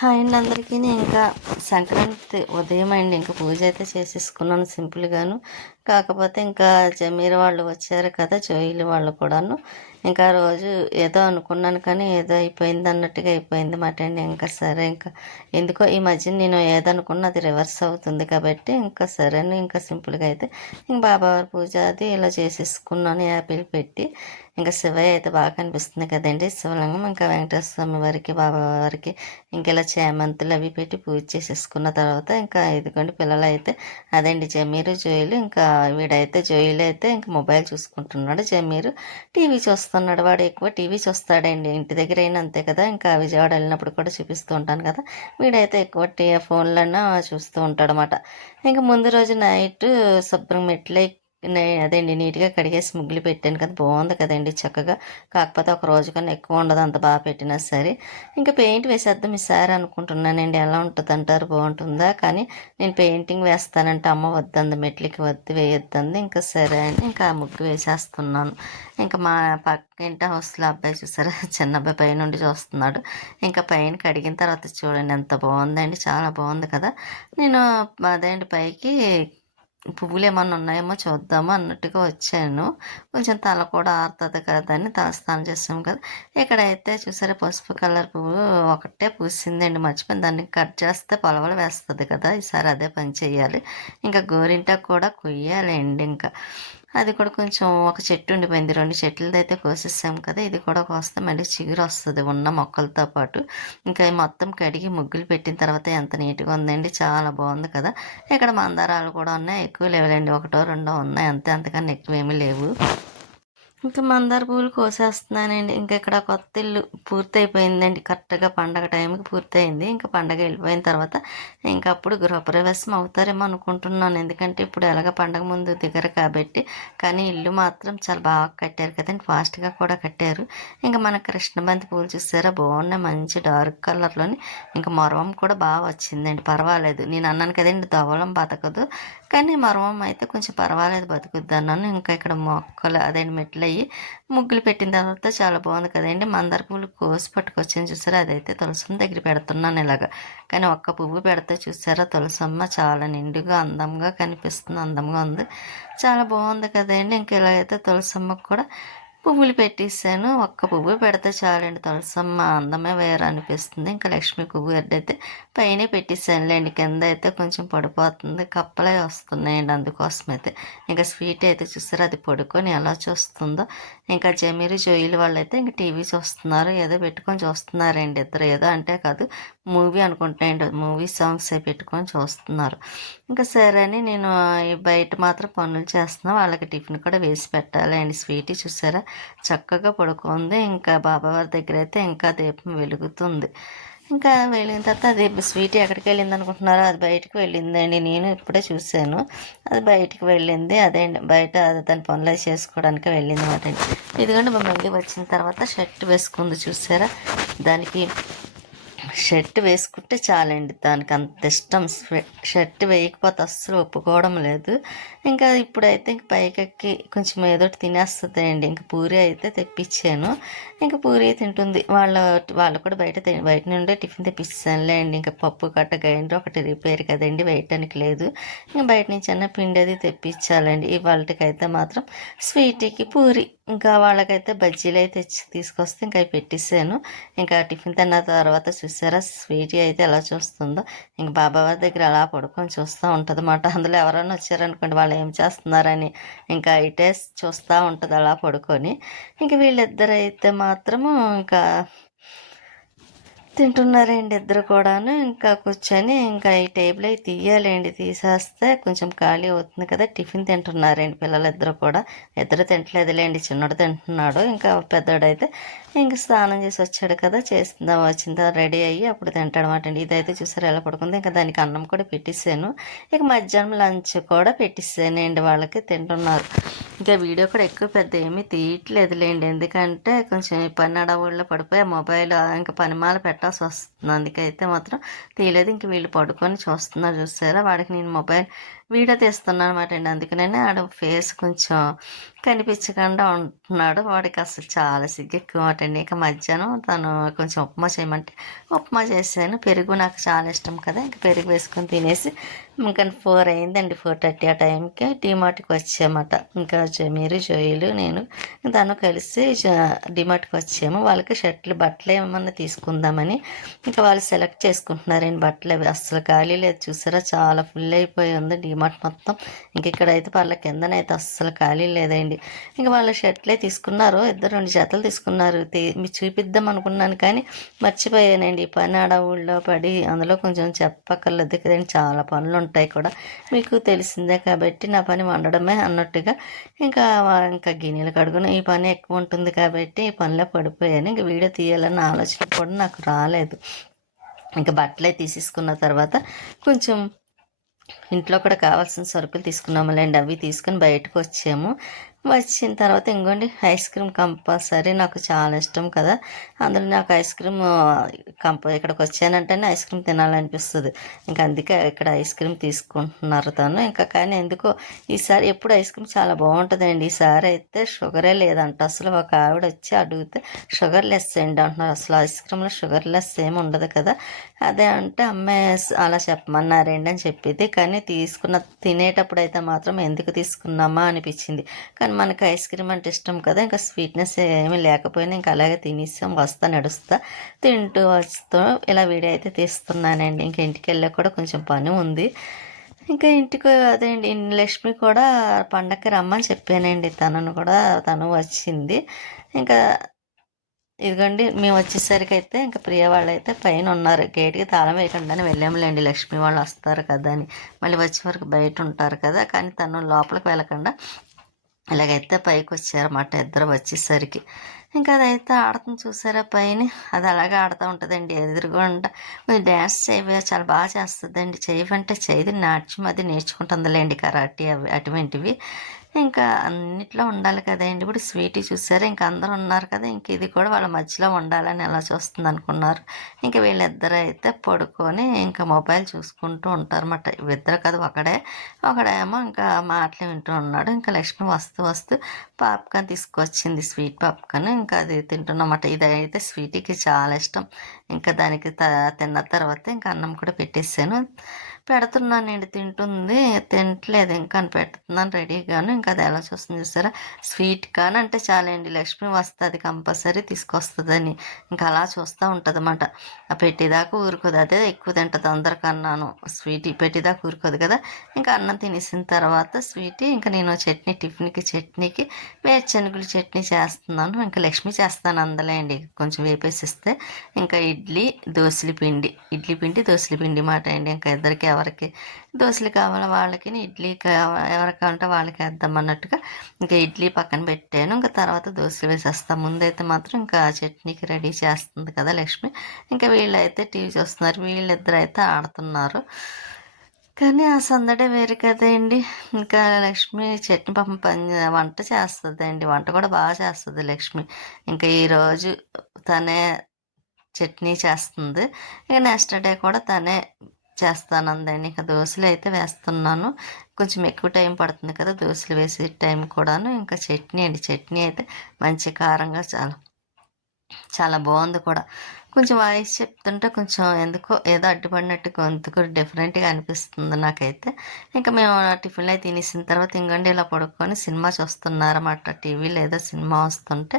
Hi అండి అందరికీ. ఇంకా సంక్రాంతి ఉదయం అండి ఇంకా పూజ అయితే చేసేసుకున్నాను సింపుల్గాను. కాకపోతే ఇంకా జమీర వాళ్ళు వచ్చారు కదా, జోయిలు వాళ్ళు కూడాను. ఇంకా ఆ రోజు ఏదో అనుకున్నాను కానీ ఏదో అయిపోయింది అన్నట్టుగా అయిపోయింది మాట అండి. ఇంకా సరే ఇంకా ఎందుకో ఈ మధ్య నేను ఏదనుకున్నా అది రివర్స్ అవుతుంది కాబట్టి ఇంకా సరే అని ఇంకా సింపుల్గా అయితే ఇంక బాబావారి పూజ అది ఇలా చేసేసుకున్నాను యాపిల్ పెట్టి. ఇంకా శివయ్య అయితే బాగా కనిపిస్తుంది కదండి శివలింగం. ఇంకా వెంకటేశ్వర స్వామి వారికి బాబావారికి ఇంకా ఇలా చేమంతులు అవి పెట్టి పూజ చేసేసుకున్న తర్వాత ఇంకా ఇదిగోండి పిల్లలు అయితే అదండి జమీరు జోయిలు. ఇంకా వీడైతే జోయిలు అయితే ఇంకా మొబైల్ చూసుకుంటున్నాడు, జమీరు టీవీ చూస్తున్నాడు. వాడు ఎక్కువ టీవీ చూస్తాడండి, ఇంటి దగ్గర అయినా అంతే కదా. ఇంకా విజయవాడ వెళ్ళినప్పుడు కూడా చూపిస్తూ ఉంటాను కదా, వీడైతే ఎక్కువ ఫోన్లన్నా చూస్తూ ఉంటాడు అనమాట. ఇంకా ముందు రోజు నైట్ శుభ్రం మెట్లే అదేండి నీట్గా కడిగేసి ముగ్గులు పెట్టాను కదా, బాగుంది కదండి చక్కగా. కాకపోతే ఒక రోజు కన్నా ఎక్కువ ఉండదు అంత బాగా పెట్టినా సరే. ఇంకా పెయింట్ వేసేద్దాం ఈసారి అనుకుంటున్నానండి. ఎలా ఉంటుంది అంటారు, బాగుంటుందా? కానీ నేను పెయింటింగ్ వేస్తానంటే అమ్మ వద్దంది, మెట్లకి వద్దు వేయొద్దంది. ఇంకా సరే అని ఇంకా ఆ ముగ్గు వేసేస్తున్నాను. ఇంకా మా పక్కింటి హౌస్లో అబ్బాయి చూసారా, చిన్న అబ్బాయి పైనుండి చూస్తున్నాడు. ఇంకా పైన కడిగిన తర్వాత చూడండి ఎంత బాగుందండి, చాలా బాగుంది కదా. నేను అదేంటి పైకి పువ్వులు ఏమన్నా ఉన్నాయేమో చూద్దాము అన్నట్టుగా వచ్చాను. కొంచెం తల కూడా ఆరుతుంది కదా అని తలస్నానం చేసాం కదా. ఇక్కడైతే చూసారా పసుపు కలర్ పువ్వు ఒకటే పూసిందండి, మర్చిపోయింది. దాన్ని కట్ చేస్తే పొలవలు వేస్తుంది కదా, ఈసారి అదే పని చేయాలి. ఇంకా గోరింటాకు కూడా కొయ్యాలండి. ఇంకా అది కూడా కొంచెం ఒక చెట్టు ఉండిపోయింది, 2 చెట్లదైతే కోసేసాం కదా. ఇది కూడా కోస్తే మళ్ళీ చిగురు వస్తుంది ఉన్న మొక్కలతో పాటు. ఇంకా మొత్తం కడిగి ముగ్గులు పెట్టిన తర్వాత ఎంత నీట్గా ఉందండి, చాలా బాగుంది కదా. ఇక్కడ మందారాలు కూడా ఉన్నాయి, ఎక్కువ లేవులేండి, ఒకటో రెండో ఉన్నాయి అంతే, అంతకన్నా ఎక్కువ ఏమీ లేవు. ఇంకా మందార పువ్వులు కోసేస్తున్నానండి. ఇంకా ఇక్కడ కొత్త ఇల్లు పూర్తయిపోయిందండి, కరెక్ట్గా పండగ టైంకి పూర్తయింది. ఇంకా పండగ వెళ్ళిపోయిన తర్వాత ఇంకా అప్పుడు గృహప్రవేశం అవుతారేమో అనుకుంటున్నాను, ఎందుకంటే ఇప్పుడు ఎలాగ పండగ ముందు దిగరు కాబట్టి. కానీ ఇల్లు మాత్రం చాలా బాగా కట్టారు కదండి, ఫాస్ట్గా కూడా కట్టారు. ఇంకా మన కృష్ణబంతి పూలు చూసారా, బాగున్నాయి, మంచి డార్క్ కలర్లోని. ఇంకా మరవం కూడా బాగా వచ్చిందండి, పర్వాలేదు. నేను అన్నాను కదండి ధవళం బతకదు, కానీ మరవం అయితే కొంచెం పర్వాలేదు బతుకుద్ది అన్నాను. ఇంకా ఇక్కడ మొక్కలు అదేంటి మెట్లు అయ్యి ముగ్గులు పెట్టిన తర్వాత చాలా బాగుంది కదండి. మందార పువ్వులు కోసి పట్టుకొచ్చాను చూసారా, అదైతే తులసమ్మ దగ్గర పెడుతున్నాను ఇలాగా. కానీ ఒక్క పువ్వు పెడితే చూసారా, తులసమ్మ చాలా నిండుగా అందంగా కనిపిస్తుంది, అందంగా ఉంది, చాలా బాగుంది కదండి. ఇంక ఇలా అయితే తులసమ్మకు కూడా పువ్వులు పెట్టేసాను. ఒక్క పువ్వు పెడితే చాలండి, తులసమ్మ అందమే వేరు అనిపిస్తుంది. ఇంకా లక్ష్మీ పువ్వు అయితే పైన పెట్టేసానులేండి, కింద అయితే కొంచెం పడిపోతుంది, కప్పలే వస్తున్నాయండి, అందుకోసం అయితే. ఇంకా స్వీట్ అయితే చూసారా, అది పడుకొని ఎలా చూస్తుందో. ఇంకా జమీరు జోయిలు వాళ్ళు అయితే ఇంక టీవీ చూస్తున్నారు, ఏదో పెట్టుకొని చూస్తున్నారండి ఇద్దరు. ఏదో అంటే కాదు, మూవీ అనుకుంటాయండి, మూవీ సాంగ్స్ పెట్టుకొని చూస్తున్నారు. ఇంకా సరే అని నేను ఈ బయట మాత్రం పనులు చేస్తున్నా, వాళ్ళకి టిఫిన్ కూడా వేసి పెట్టాలి అండి. స్వీటీ చూసారా చక్కగా పడుకుంది. ఇంకా బాబావారి దగ్గర అయితే ఇంకా దీపం వెలుగుతుంది. ఇంకా వెళ్ళిన తర్వాత అది స్వీట్ ఎక్కడికి వెళ్ళింది అనుకుంటున్నారో, అది బయటకు వెళ్ళిందండి, నేను ఇప్పుడే చూశాను. అది బయటికి వెళ్ళింది, అదే బయట దాని పనులు చేసుకోవడానికి వెళ్ళింది అనమాట అండి. ఇదిగోండి మా మళ్ళీ వచ్చిన తర్వాత షర్ట్ వేసుకుంది చూసారా, దానికి షర్ట్ వేసుకుంటే చాలండి, దానికి అంత ఇష్టం. షర్ట్ వేయకపోతే అస్సలు ఒప్పుకోవడం లేదు. ఇంకా ఇప్పుడైతే ఇంక పైకెక్కి కొంచెం ఏదోటి తినేస్తుంది అండి. ఇంక పూరి అయితే తెప్పించాను, ఇంకా పూరి తింటుంది. వాళ్ళు కూడా బయట నుండే టిఫిన్ తెప్పిస్తానులే అండి. ఇంకా పప్పు కట్ట గ్రైండర్ ఒకటి రిపేర్ కదండి, వేయటానికి లేదు. ఇంకా బయట నుంచి అన్న పిండి అది తెప్పించాలండి. ఇవాళకైతే మాత్రం స్వీట్కి పూరి, ఇంకా వాళ్ళకైతే బజ్జీలు అయితే తీసుకొస్తే ఇంకా అవి పెట్టేసాను. ఇంకా టిఫిన్ తిన్న తర్వాత చూసారా స్వీటీ అయితే ఎలా చూస్తుందో. ఇంక బాబావారి దగ్గర అలా పడుకొని చూస్తూ ఉంటుంది అన్నమాట. అందులో ఎవరైనా వచ్చారనుకోండి, వాళ్ళు ఏం చేస్తున్నారని ఇంకా ఇటే చూస్తూ ఉంటుంది అలా పడుకొని. ఇంక వీళ్ళిద్దరు అయితే మాత్రము ఇంకా తింటున్నారండి ఇద్దరు కూడాను. ఇంకా కూర్చొని ఇంకా ఈ టేబుల్ అయి తీయాలండి, తీసేస్తే కొంచెం ఖాళీ అవుతుంది కదా. టిఫిన్ తింటున్నారండి పిల్లలిద్దరు కూడా. ఇద్దరు తింటలేదులేండి, చిన్నోడు తింటున్నాడు, ఇంకా పెద్దోడైతే ఇంక స్నానం చేసి వచ్చాడు కదా, వచ్చిందా రెడీ అయ్యి అప్పుడు తింటాడు అనమాట అండి. ఇదైతే చూసారు ఎలా పడుకుంది. ఇంకా దానికి అన్నం కూడా పెట్టేసాను. ఇక మధ్యాహ్నం లంచ్ కూడా పెట్టేసానండి, వాళ్ళకి తింటున్నారు. ఇంకా వీడియో కూడా ఎక్కువ పెద్ద ఏమీ తీయట్లేదులేండి, ఎందుకంటే కొంచెం పని అడవుల్లో పడిపోయి మొబైల్ ఇంకా పనిమాల పెట్టాల్సి వస్తుంది, అందుకైతే మాత్రం తీయలేదు. ఇంక వీళ్ళు పడుకొని చూస్తున్నారు చూసారా, వాడికి నేను మొబైల్ వీడియో తీస్తున్నానమాట అండి. అందుకనే ఆడు ఫేస్ కొంచెం కనిపించకుండా ఉంటున్నాడు. వాడికి అసలు చాలా సిగ్గెక్కువమాట అండి. ఇక మధ్యాహ్నం తను కొంచెం ఉప్మా చేయమంటే ఉప్మా చేశాను. పెరుగు నాకు చాలా ఇష్టం కదా! ఇంక పెరుగు వేసుకొని తినేసి ఇంకా 4 అయిందండి. 4:30 ఆ టైంకి డీమార్ట్‌కి వచ్చామాట. ఇంకా జమీరు, జోయిలు, నేను తను కలిసి డీమార్ట్‌కి వచ్చాము. వాళ్ళకి షర్టులు, బట్టలు ఏమన్నా తీసుకుందామని ఇంకా వాళ్ళు సెలెక్ట్ చేసుకుంటున్నారండి బట్టలు. అవి అస్సలు ఖాళీ లేదు చూసారా! చాలా ఫుల్ అయిపోయి ఉంది డీమార్ట్ మొత్తం. ఇంక ఇక్కడైతే వాళ్ళ కిందనైతే అస్సలు ఖాళీ లేదండి. ఇంక వాళ్ళ షర్ట్లే తీసుకున్నారు. ఇద్దరు 2 జతలు తీసుకున్నారు. మీకు చూపిద్దాం అనుకున్నాను కానీ మర్చిపోయానండి. ఈ పని హడావుడిలో పడి అందులో కొంచెం చెప్పక్కర్లేదు కదండి, చాలా పనులు ఉంటాయి కూడా. మీకు తెలిసిందే కాబట్టి నా పని వండడమే అన్నట్టుగా ఇంకా గిన్నెలు కడుగుని ఈ పని ఎక్కువ ఉంటుంది కాబట్టి ఈ పనిలో పడిపోయాను. ఇంక వీడియో తీయాలన్న ఆలోచన కూడా నాకు రాలేదు. ఇంకా బట్టలే తీసేసుకున్న తర్వాత కొంచెం ఇంట్లో కూడా కావాల్సిన సరుకులు తీసుకున్నాములేండి. అవి తీసుకుని బయటకు వచ్చాము. వచ్చిన తర్వాత ఇంకోండి ఐస్ క్రీమ్ కంపల్సరీ నాకు చాలా ఇష్టం కదా! అందులో నాకు ఐస్ క్రీమ్ ఇక్కడికి వచ్చానంటేనే ఐస్ క్రీమ్ తినాలనిపిస్తుంది. ఇంకా అందుకే ఇక్కడ ఐస్ క్రీమ్ తీసుకుంటున్నారు తను. ఇంకా కానీ ఎందుకో ఈసారి ఎప్పుడు ఐస్ క్రీమ్ చాలా బాగుంటుందండి. ఈసారి అయితే షుగరే లేదంట. అసలు ఒక ఆవిడ వచ్చి అడిగితే షుగర్ లెస్ అండి అంటున్నారు. అసలు ఐస్ క్రీమ్లో షుగర్ లెస్ ఏమి ఉండదు కదా! అదే అంటే అమ్మాయి అలా చెప్పమన్నారండి అని చెప్పింది. కానీ తినేటప్పుడు అయితే మాత్రం ఎందుకు తీసుకున్నామా అనిపించింది. కానీ మనకి ఐస్ క్రీమ్ అంటే ఇష్టం కదా! ఇంకా స్వీట్నెస్ ఏమీ లేకపోయినా ఇంకా అలాగే తినేసాం. నడుస్తా తింటూ వస్తూ ఇలా వీడియో అయితే తీస్తున్నానండి. ఇంకా ఇంటికి వెళ్ళాక కూడా కొంచెం పని ఉంది. ఇంకా ఇంటికి అదే అండి లక్ష్మి కూడా పండగకి రమ్మని చెప్పానండి. తను వచ్చింది. ఇంకా ఇదిగోండి మేము వచ్చేసరికి అయితే ఇంకా ప్రియ వాళ్ళైతే పైన ఉన్నారు. గేట్కి తాళం వేయకుండానే వెళ్ళాములేండి. లక్ష్మి వాళ్ళు వస్తారు కదా అని. మళ్ళీ వచ్చే వరకు బయట ఉంటారు కదా! కానీ తను లోపలికి వెళ్ళకుండా ఇలాగైతే పైకి వచ్చారన్నమాట ఇద్దరు వచ్చేసరికి. ఇంకా అదైతే ఆడుతుంది చూసారా పైన. అది అలాగే ఆడుతూ ఉంటుందండి ఎదురుగుండా. కొంచెం డ్యాన్స్ చేయవే చాలా బాగా చేస్తుందండి. చేయవంటే చేయదు, నాట్యం అది నేర్చుకుంటుందిలేండి, కరాటే అవి అటువంటివి. ఇంకా అన్నిట్లో ఉండాలి కదండి. ఇప్పుడు స్వీటీ చూసారా ఇంకా అందరూ ఉన్నారు కదా! ఇంక ఇది కూడా వాళ్ళ మధ్యలో ఉండాలని ఎలా చూస్తుంది అనుకున్నారు. ఇంకా వీళ్ళిద్దరూ అయితే పడుకొని ఇంకా మొబైల్ చూసుకుంటూ ఉంటారన్నమాట. ఇద్దరు కదా ఒకడేమో ఇంకా మాటలు వింటూ ఉన్నాడు. ఇంకా లక్ష్మి వస్తూ వస్తూ పాప్కార్న్ తీసుకొచ్చింది, స్వీట్ పాప్కార్న్. ఇంకా అది తింటున్నమాట. ఇదైతే స్వీటీకి చాలా ఇష్టం. ఇంకా దానికి తిన్న తర్వాత ఇంకా అన్నం కూడా పెట్టేసాను. పెడుతున్నానండి తింటుంది. తినట్లేదు ఇంకా అని పెడుతున్నాను రెడీగాను. ఇంకా అది ఎలా చూస్తుంది చూసారా! స్వీట్ కాన్ అంటే చాలండి లక్ష్మి వస్తుంది కంపల్సరీ తీసుకొస్తుందని ఇంకా అలా చూస్తూ ఉంటుంది అన్నమాట. ఆ పెట్టేదాకా ఊరుకోదు. అదే ఎక్కువ తింటుంది అందరికన్నాను. స్వీటీ పెట్టేదాకా ఊరుకోదు కదా! ఇంకా అన్నం తినేసిన తర్వాత స్వీటీ ఇంకా నేను చట్నీకి వేరుశనగలు చట్నీ చేస్తున్నాను. ఇంకా లక్ష్మి చేస్తాను అందలేండి కొంచెం వేపేసిస్తే. ఇంకా ఇడ్లీ పిండి దోశల పిండి మాట అండి. ఇంకా ఇద్దరికి ఎవరికి దోశలు కావాలో వాళ్ళకి, ఇడ్లీ ఎవరికి కావాలంటే వాళ్ళకి వేద్దాం అన్నట్టుగా ఇంకా ఇడ్లీ పక్కన పెట్టాను. ఇంకా తర్వాత దోశలు వేసేస్తాను. ముందైతే మాత్రం ఇంకా చట్నీకి రెడీ చేస్తుంది కదా లక్ష్మి. ఇంకా వీళ్ళైతే టీవీ చూస్తున్నారు. వీళ్ళిద్దరు అయితే ఆడుతున్నారు. కానీ ఆ సందడే వేరు కదండి. ఇంకా లక్ష్మి చట్నీ పాపం వంట చేస్తుందండి. వంట కూడా బాగా చేస్తుంది లక్ష్మి. ఇంకా ఈరోజు తనే చట్నీ చేస్తుంది. ఇక నెక్స్ట్ డే కూడా తనే చేస్తానందండి. ఇక దోశలు అయితే వేస్తున్నాను. కొంచెం ఎక్కువ టైం పడుతుంది కదా దోశలు వేసే టైం కూడాను. ఇంకా చట్నీ అయితే మంచి కారంగా చాలా చాలా బాగుంది కూడా. కొంచెం వాయిస్ చెప్తుంటే కొంచెం ఎందుకో ఏదో అడ్డుపడినట్టు గొంతుకు డిఫరెంట్గా అనిపిస్తుంది నాకైతే. ఇంకా మేము టిఫిన్లు అయితే తినేసిన తర్వాత ఇంకండి ఇలా పడుకొని సినిమా చూస్తున్నారన్నమాట. టీవీలో ఏదో సినిమా వస్తుంటే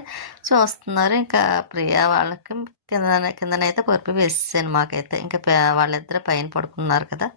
చూస్తున్నారు. ఇంకా ప్రియా వాళ్ళకి కిందనైతే పరుపు వేసేసాను మాకైతే. ఇంకా వాళ్ళిద్దరు పైన పడుకున్నారు కదా!